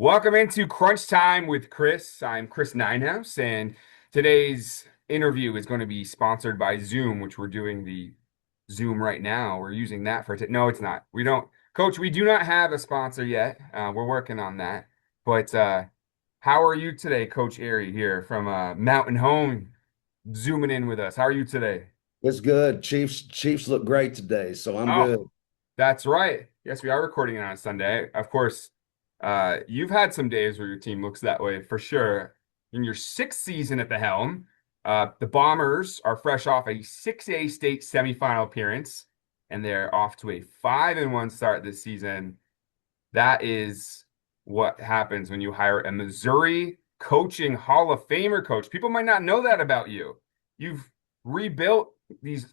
Welcome into Crunch Time with Chris. I'm Chris Ninehouse, and today's interview is going to be sponsored by Zoom, which we're doing the Zoom right now. We're using that for no, it's not. We don't, Coach. We do not have a sponsor yet. We're working on that. But how are you today, Coach Airy here from Mountain Home, zooming in with us? How are you today? It's good. Chiefs look great today, so I'm Oh, good. that's right. Yes, we are recording it on Sunday. Of course, you've had some days where your team looks that way for sure. In your sixth season at the helm, the Bombers are fresh off a 6A state semifinal appearance, and they're off to a 5-1 start this season. That is what happens when you hire a Missouri coaching Hall of Famer coach. People might not know that about you. You've rebuilt these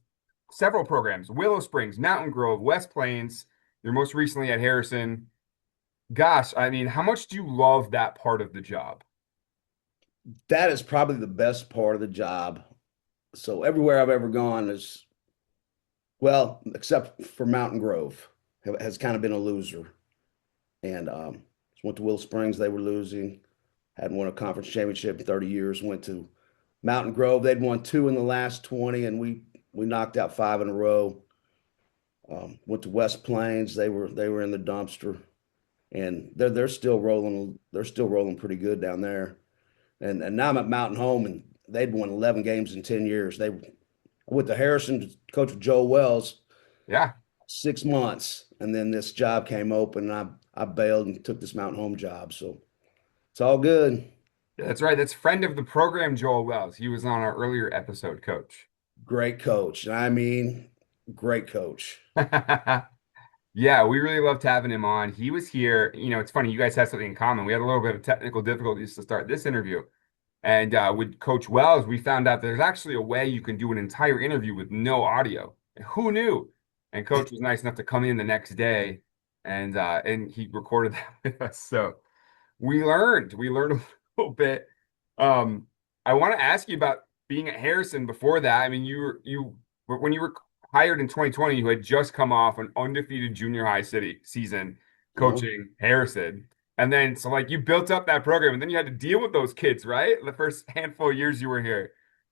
several programs: Willow Springs, Mountain Grove, West Plains. You're most recently at Harrison. Gosh, I mean, how much do you love that part of the job? That is probably the best part of the job. So everywhere I've ever gone is, well, except for Mountain Grove, has kind of been a loser. And went to Will Springs, they were losing. Hadn't won a conference championship in 30 years. Went to Mountain Grove, they'd won two in the last 20, and we knocked out five in a row. Went to West Plains, they were in the dumpster, and they're still rolling. They're still rolling pretty good down there. And now I'm at Mountain Home, and they'd won 11 games in 10 years. They went to Harrison, coach with Joe Wells, Yeah, 6 months, and then this job came open, and I bailed and took this Mountain Home job. So it's all good. that's right. That's friend of the program, Joel Wells. He was on our earlier episode, Coach. Great coach. I mean, great coach. Yeah, we really loved having him on. He was here. It's funny, you guys have something in common. We had a little bit of technical difficulties to start this interview. And with Coach Wells, we found out there's actually a way you can do an entire interview with no audio. Who knew? And Coach was nice enough to come in the next day and he recorded that with us. So we learned a little bit. Um, I want to ask you about being at Harrison before that. I mean, when you were hired in 2020, you had just come off an undefeated junior high city season Uh-huh. coaching Harrison. And then so like you built up that program and then you had to deal with those kids, right? The first handful of years you were here.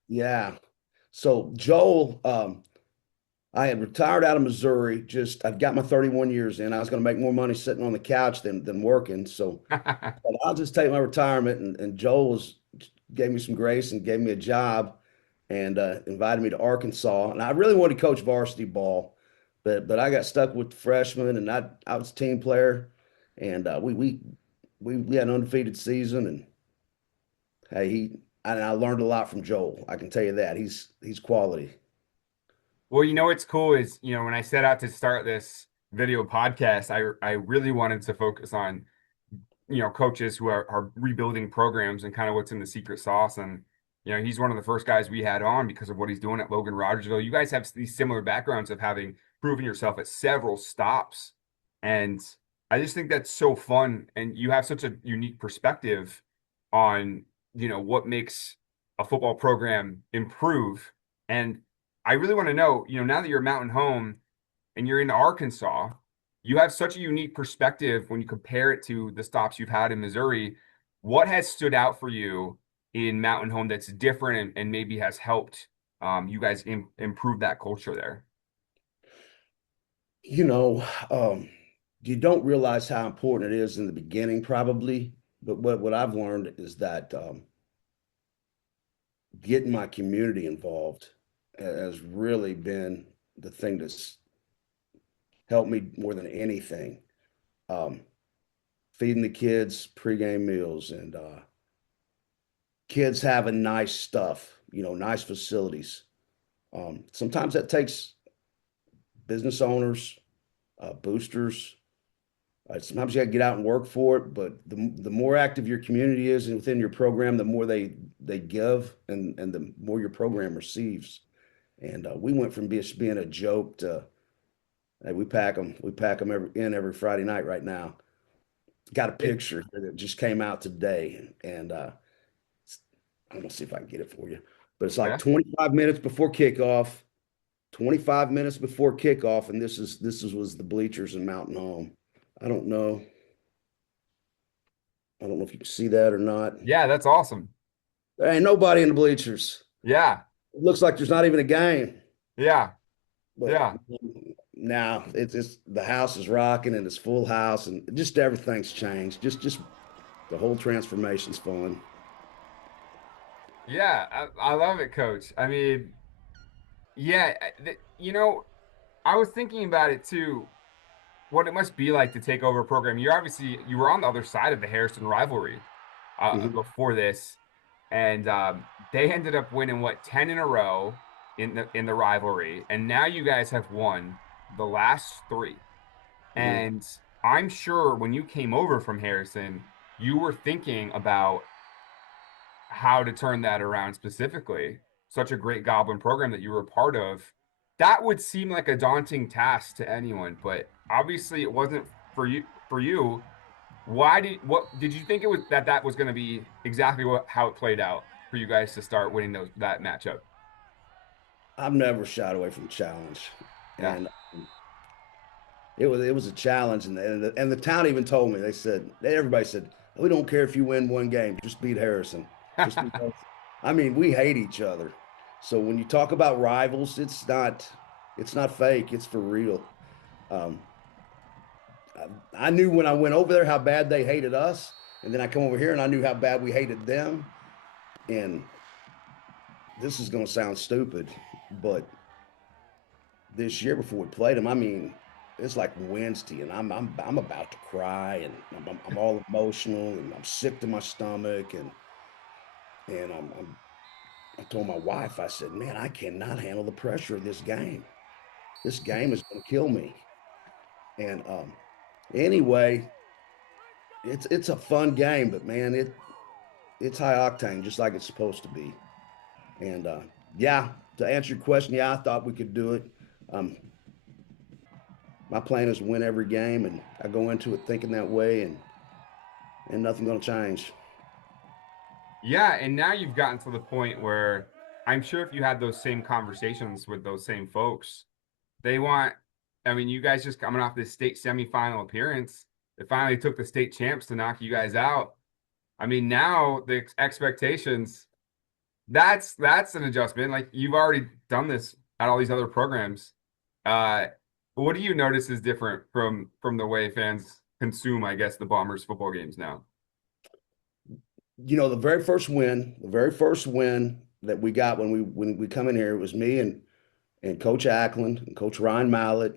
Yeah. So Joel, I had retired out of Missouri. Just I'd got my 31 years in. I was going to make more money sitting on the couch than working. So but I'll just take my retirement. And Joel gave me some grace and gave me a job and invited me to Arkansas. And I really wanted to coach varsity ball, but I got stuck with the freshmen, and I was a team player, and we had an undefeated season. And hey, I learned a lot from Joel. I can tell you that he's quality. Well, what's cool is, when I set out to start this video podcast, I really wanted to focus on, coaches who are rebuilding programs and kind of what's in the secret sauce. And, he's one of the first guys we had on because of what he's doing at Logan Rogersville. You guys have these similar backgrounds of having proven yourself at several stops. And I just think that's so fun. And you have such a unique perspective on, what makes a football program improve. And I really want to know, now that you're Mountain Home and you're in Arkansas, you have such a unique perspective when you compare it to the stops you've had in Missouri. What has stood out for you in Mountain Home that's different and maybe has helped you guys improve that culture there? You know, you don't realize how important it is in the beginning, probably. But what I've learned is that getting my community involved has really been the thing that's helped me more than anything. Um, Feeding the kids pregame meals and kids having nice stuff, nice facilities. Sometimes that takes business owners, boosters. Sometimes you got to get out and work for it, but the more active your community is within your program, the more they give, and the more your program receives. And we went from being a joke to hey, we pack them every Friday night right now. Got a It, picture that just came out today, and I'm gonna see if I can get it for you. But it's like okay. 25 minutes before kickoff, 25 minutes before kickoff, and this was the bleachers in Mountain Home. I don't know. I don't know if you can see that or not. Yeah, that's awesome. There ain't nobody in the bleachers. Yeah, It looks like there's not even a game. yeah, But yeah. now it's the house is rocking and it's full house and just everything's changed. Just the whole transformation's fun. Yeah, I love it, Coach. I mean, yeah, I was thinking about it too. What it must be like to take over a program. You were on the other side of the Harrison rivalry Mhm. before this, and they ended up winning what 10 in a row in the rivalry, and now you guys have won the last three. Mhm. And I'm sure when you came over from Harrison, you were thinking about how to turn that around specifically. Such a great Goblin program that you were a part of. That would seem like a daunting task to anyone, but obviously it wasn't for you. For you, what did you think it was that was going to be exactly how it played out for you guys to start winning that matchup? I've never shied away from challenge, Yeah. and it was a challenge, and the town even told me. Everybody said we don't care if you win one game, just beat Harrison, just beat Harrison. I mean, we hate each other, so when you talk about rivals, it's not fake, it's for real. Um, I knew when I went over there how bad they hated us, and then I come over here and I knew how bad we hated them. And this is going to sound stupid, but this year before we played them, I mean, it's like Wednesday, and I'm about to cry, and I'm all emotional, and I'm sick to my stomach, and I told my wife, I said, man, I cannot handle the pressure of this game. This game is going to kill me. And anyway, it's a fun game, but man, it's high octane, just like it's supposed to be. And yeah, to answer your question, yeah, I thought we could do it. Um, my plan is to win every game, and I go into it thinking that way, and nothing's going to change. Yeah, and now you've gotten to the point where I'm sure if you had those same conversations with those same folks, they want, I mean, you guys just coming off this state semifinal appearance. They finally took the state champs to knock you guys out. I mean, now the expectations, that's an adjustment. Like you've already done this at all these other programs. Uh, what do you notice is different from the way fans consume, I guess, the Bombers football games now? The very first win that we got when we come in here, it was me and Coach Ackland and Coach Ryan Mallett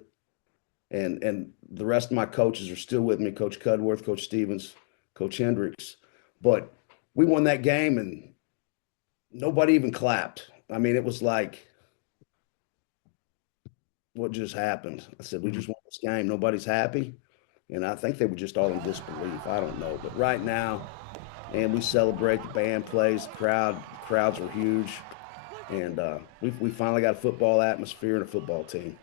and the rest of my coaches are still with me, Coach Cudworth, Coach Stevens, Coach Hendricks. But we won that game and nobody even clapped. I mean, it was like, what just happened? I said, we Mhm. just won this game. Nobody's happy. And I think they were just all in disbelief. I don't know. But right now, and we celebrate. The band plays, crowds are huge. And we finally got a football atmosphere and a football team.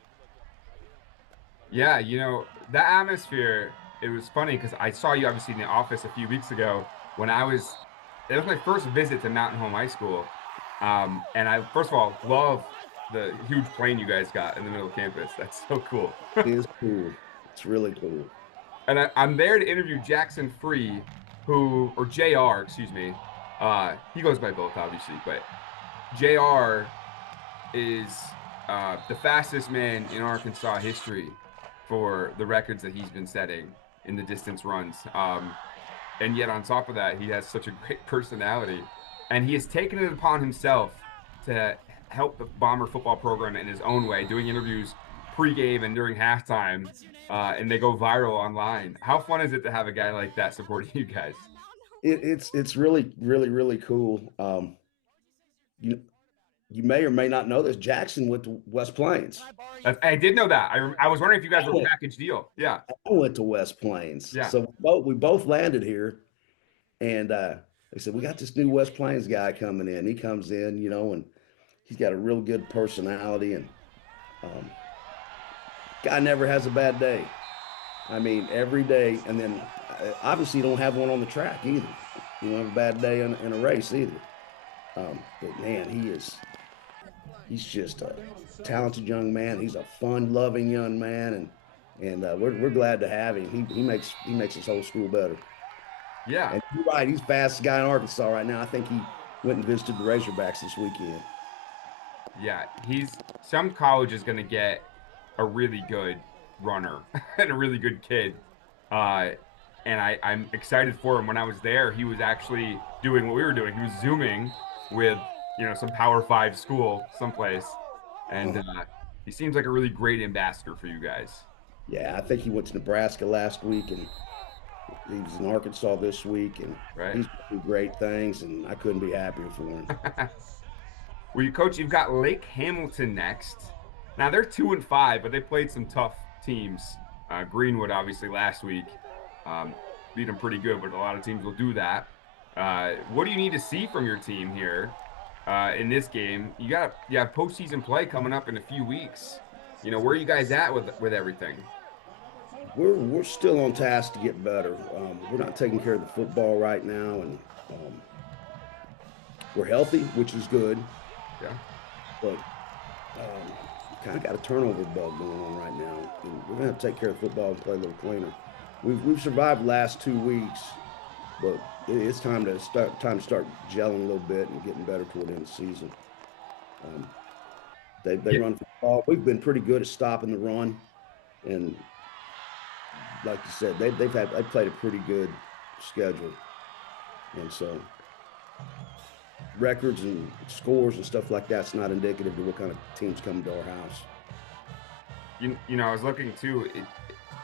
Yeah, that atmosphere, it was funny because I saw you obviously in the office a few weeks ago when it was my first visit to Mountain Home High School. And I, first of all, love the huge plane you guys got in the middle of campus. That's so cool. It is cool. It's really cool. And I'm there to interview Jackson Free, or JR, excuse me. He goes by both, obviously, but JR is the fastest man in Arkansas history for the records that he's been setting in the distance runs. And yet, on top of that, he has such a great personality. And he has taken it upon himself to help the Bomber football program in his own way, doing interviews pregame and during halftime, and they go viral online. How fun is it to have a guy like that supporting you guys? It's really cool. You you may or may not know this. Jackson went to West Plains. I did know that. I was wondering if you guys I were a went, package deal. Yeah, I went to West Plains. yeah. So we both landed here, and they said we got this new West Plains guy coming in. He comes in, and he's got a real good personality, and um, guy never has a bad day. I mean, every day, and then obviously you don't have one on the track either. You don't have a bad day in a race either. But man, he's just a talented young man. He's a fun-loving young man, and we're glad to have him. He makes his whole school better. Yeah. And you're right, he's fastest guy in Arkansas right now. I think he went and visited the Razorbacks this weekend. Yeah, he's some college is going to get a really good runner and a really good kid. Uh, and I'm excited for him. When I was there, he was actually doing what we were doing. He was Zooming with, some Power Five school someplace. And Uh, he seems like a really great ambassador for you guys, yeah, I think he went to Nebraska last week and he was in Arkansas this week, and right? he's doing great things, and I couldn't be happier for him. Well, you coach, you've got Lake Hamilton next. Now they're 2-5, but they played some tough teams. Greenwood, obviously, last week um, beat them pretty good, but a lot of teams will do that. What do you need to see from your team here in this game? You have postseason play coming up in a few weeks. Where are you guys at with everything? We're still on task to get better. We're not taking care of the football right now, and um, we're healthy, which is good, Yeah. but kind of got a turnover bug going on right now, and we're gonna have to take care of the football and play a little cleaner. We've survived the last 2 weeks, but it's time to start gelling a little bit and getting better toward the end of the season. Um, they Yeah. run for the ball. We've been pretty good at stopping the run, and like you said, they played a pretty good schedule, and so records and scores and stuff like that's not indicative to what kind of teams come to our house. I was looking too.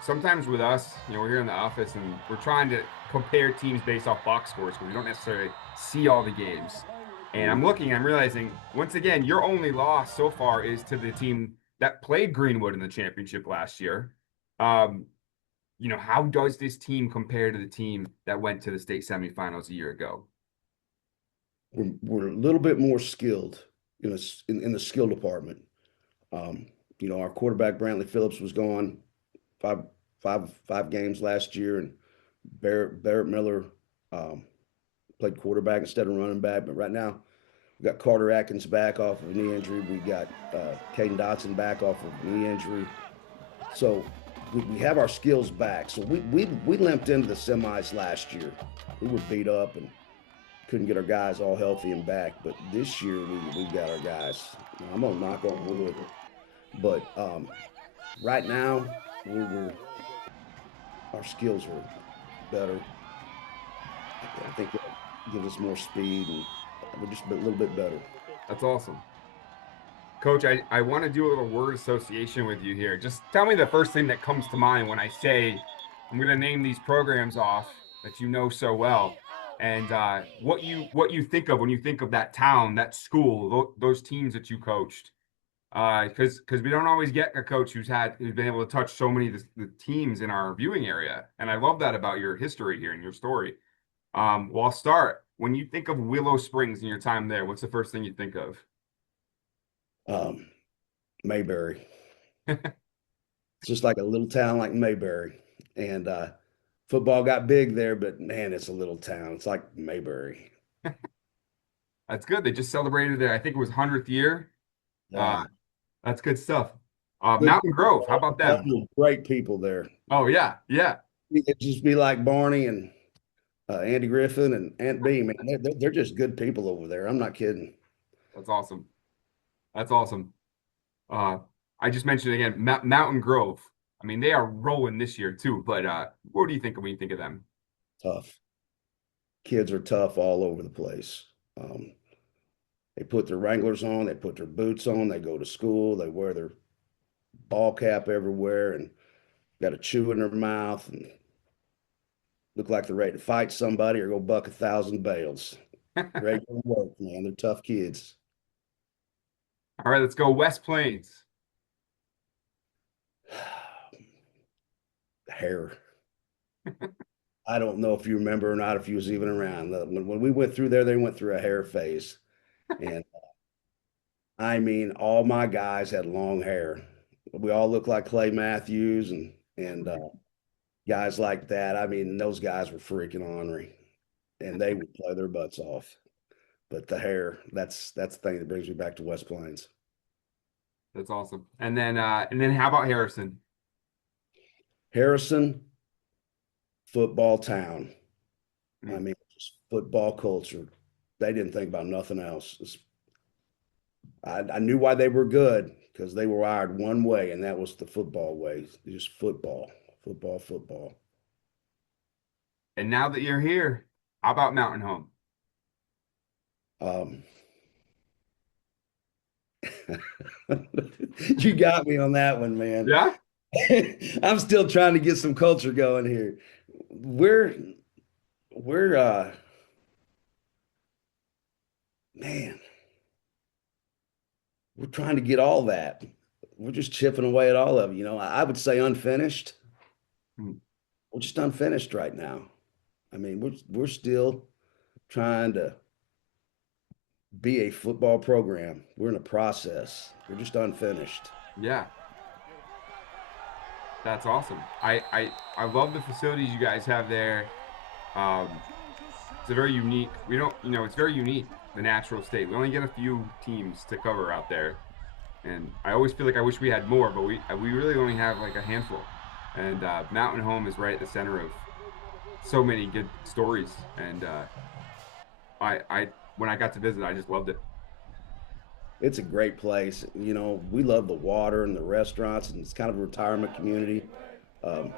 Sometimes with us, we're here in the office and we're trying to compare teams based off box scores because we don't necessarily see all the games. And I'm Mhm. looking, I'm realizing once again, your only loss so far is to the team that played Greenwood in the championship last year. Um, how does this team compare to the team that went to the state semifinals a year ago? We're a little bit more skilled in the skill department. Um, our quarterback Brantley Phillips was gone five five games last year, and Barrett Miller um, played quarterback instead of running back. But right now, we got Carter Atkins back off of a knee injury. We got Caden Dotson back off of knee injury. So we have our skills back. So we limped into the semis last year. We were beat up and couldn't get our guys all healthy and back. But this year we've got our guys. Now, I'm gonna knock on wood, but right now we're our skills are better. I think that gives us more speed and we're just a little bit better. That's awesome. Coach, I want to do a little word association with you here. Just tell me the first thing that comes to mind when I say I'm going to name these programs off that you know so well, and what you think of when you think of that town, that school, those teams that you coached. Because we don't always get a coach who's been able to touch so many of the teams in our viewing area, and I love that about your history here and your story. Well, I'll start. When you think of Willow Springs and your time there, what's the first thing you think of? Um, Mayberry. It's just like a little town like Mayberry. And football got big there, but man, it's a little town. It's like Mayberry. That's good. They just celebrated their, I think it was 100th year. Uh, Yeah. that's good stuff. Good Mountain people. Grove, how about All them? the great people there. Oh yeah, yeah. It'd just be like Barney and Andy Griffin and Aunt B, man. They're just good people over there. I'm not kidding. That's awesome. That's awesome. Uh, I just mentioned again, Mountain Grove. I mean, they are rolling this year too. But what do you think when you think of them? Tough. Kids are tough all over the place. Um, they put their Wranglers on, they put their boots on, they go to school, they wear their ball cap everywhere and got a chew in their mouth and look like they're ready to fight somebody or go buck 1,000 bales. Ready to work, man. They're tough kids. All right, let's go West Plains. Hair. I don't know if you remember or not, if you was even around. When we went through there, they went through a hair phase. And I mean, all my guys had long hair. We all looked like Clay Matthews and guys like that. I mean, those guys were freaking ornery, and they would play their butts off. But the hair, that's the thing that brings me back to West Plains. That's awesome. And then how about Harrison? Harrison, football town. I Mm. mean, just football culture. They didn't think about nothing else. I knew why they were good because they were wired one way, and that was the football way. Just football, football, football. And now that you're here, how about Mountain Home? Um, you got me on that one, man. Yeah? I'm still trying to get some culture going here. We're we're man, we're trying to get all that. We're just chipping away at all of it. I would say unfinished. Mm. We're just unfinished right now. I mean, we're still trying to be a football program. We're in a process. We're just unfinished. Yeah, that's awesome. I love the facilities you guys have there. Um, it's a very unique. We don't, it's very unique, the natural state. We only get a few teams to cover out there. And I always feel like I wish we had more, but we really only have like a handful. And Mountain Home is right at the center of so many good stories. And I when I got to visit, I just loved it. It's a great place. We love the water and the restaurants, and it's kind of a retirement community. Um,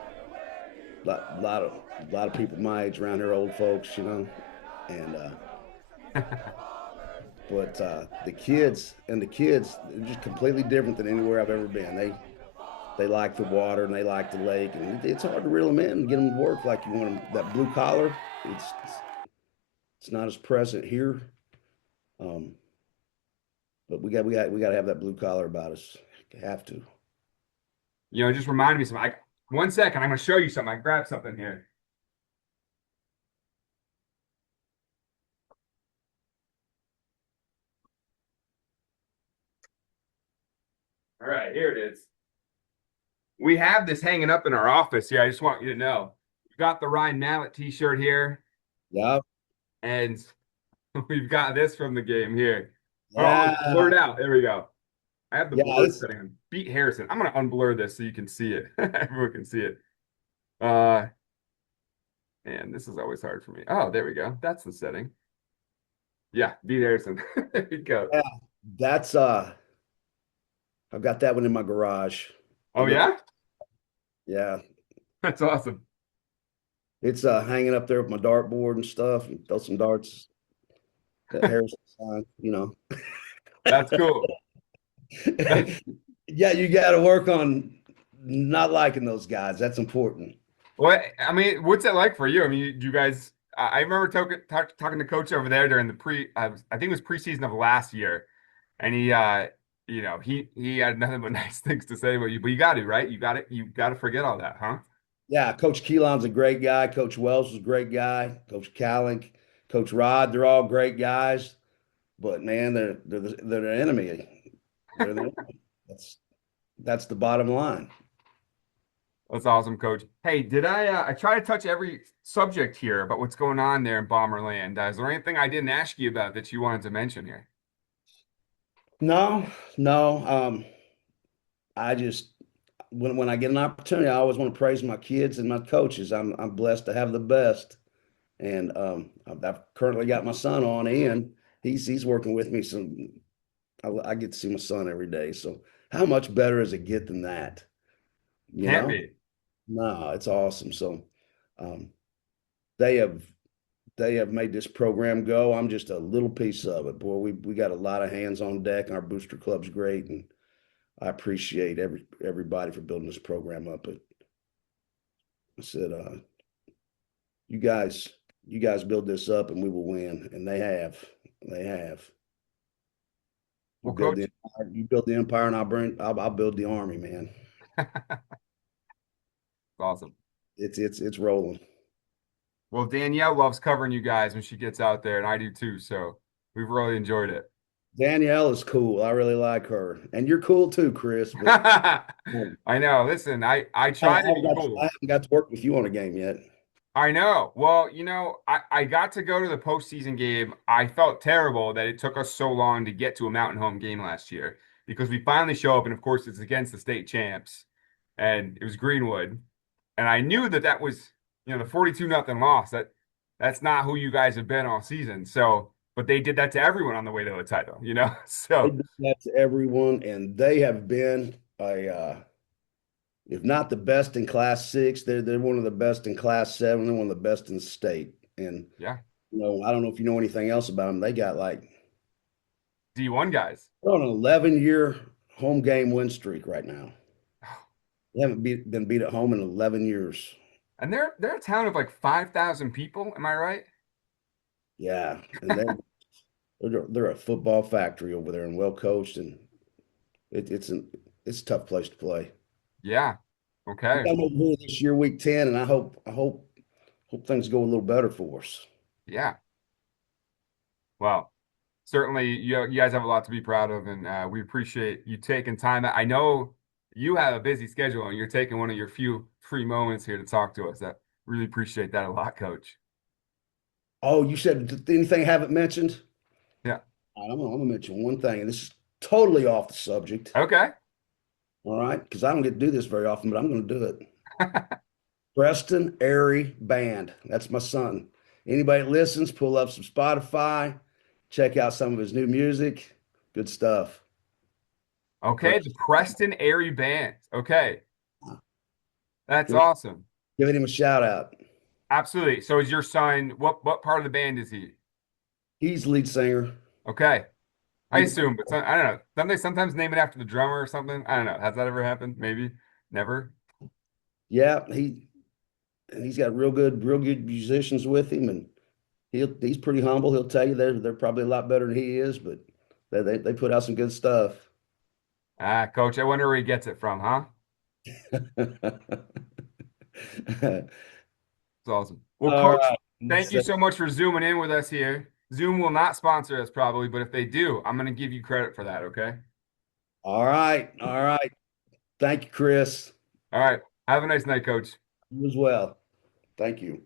lot of people my age around here, old folks, and but the kids, they're just completely different than anywhere I've ever been. They like the water and they like the lake, and it's hard to reel them in and get them to work like you want them. That blue collar, it's not as present here, um, but we got to have that blue collar about us. Have to. It just reminded me something. 1 second, I'm going to show you something. I grabbed something here. All right, here it is. We have this hanging up in our office here. I just want you to know. We've got the Ryan Mallett t-shirt here, Yeah, and we've got this from the game here. Oh, it's yeah, blurred out. There we go. I have the yeah. blur setting on. Beat Harrison. I'm gonna unblur this so you can see it. Everyone can see it. Uh, and this is always hard for me. Oh, there we go. That's the setting. Yeah, beat Harrison. There you go. Yeah, that's I've got that one in my garage. It Oh looks, yeah, yeah, that's awesome. it's hanging up there with my dartboard and stuff, and throw some darts. That Harrison sign. That's cool. Yeah, you got to work on not liking those guys. That's important. What I mean, what's it like for you? I mean, you guys. I remember talking to coach over there during the I think it was preseason of last year, and he had nothing but nice things to say about you. But you got to, right? You got to forget all that, huh? Yeah, Coach Keelan's a great guy. Coach Wells was a great guy. Coach Callink, Coach Rod, they're all great guys. But man, they're the enemy. They're the enemy. That's that's the bottom line. That's awesome, coach. Hey, did I try to touch every subject here about what's going on there in Bomberland? Is there anything I didn't ask you about that you wanted to mention here? No, no. I just when I get an opportunity, I always want to praise my kids and my coaches. I'm blessed to have the best, and I've currently got my son on, Ian. He's working with me, so I get to see my son every day. So how much better does it get than that? You Can't know? be. No, it's awesome. So um, they have they have made this program go. I'm just a little piece of it. Boy, we got a lot of hands on deck, and our booster club's great, and I appreciate everybody for building this program up. But I said, you guys, you guys build this up, and we will win, and they have. They have. You Well, build the coach, empire, you build the empire, and I'll build the army, man. it's awesome. It's rolling. Well, Danielle loves covering you guys when she gets out there, and I do too. So we've really enjoyed it. Danielle is cool. I really like her, and you're cool too, Chris. But I know. Listen, I I try to haven't be got I cool. haven't got to work with you on a game yet. I know. Well, I got to go to the postseason game. I felt terrible that it took us so long to get to a Mountain Home game last year because we finally show up, and of course, it's against the state champs, and it was Greenwood. And I knew that was, the 42-0 loss. that's not who you guys have been all season. So, but they did that to everyone on the way to the title, you know? They So, do that to everyone, and they have been if not the best in Class Six, they're one of the best in Class Seven. They're one of the best in the state. And yeah, I don't know if you know anything else about them. They got like D1 guys. on an 11-year home game win streak right now. They haven't been beat at home in 11 years. And they're a town of like 5,000 people, am I right? Yeah, and they're a football factory over there and well coached, and it's a tough place to play. Yeah. Okay. I'm over here this year, week 10, and I hope things go a little better for us. Yeah. Well, certainly you guys have a lot to be proud of, and we appreciate you taking time. I know you have a busy schedule, and you're taking one of your few free moments here to talk to us. That really appreciate that a lot, Coach. Oh, you said anything I haven't mentioned? Yeah. I'm gonna mention one thing, and this is totally off the subject. Okay. All right, because I don't get to do this very often, but I'm gonna do it. Preston Airy Band. That's my son. Anybody that listens, pull up some Spotify, check out some of his new music. Good stuff. Okay. The Preston, Preston Airy Band. Okay. That's giving, awesome. giving him a shout out. Absolutely. So is your son, what part of the band is he? He's lead singer. Okay. I He's assume, but I don't know. Don't they sometimes name it after the drummer or something? I don't know. Has that ever happened? Maybe. Never. yeah, he's got real good musicians with him, and he's pretty humble. He'll tell you they're probably a lot better than he is, but they put out some good stuff. Ah, Coach, I wonder where he gets it from, huh? It's awesome. Well, All Coach, right. thank you so much for zooming in with us here. Zoom will not sponsor us probably, but if they do, I'm going to give you credit for that, okay? All right. All right. Thank you, Chris. All right. Have a nice night, Coach. You as well. Thank you.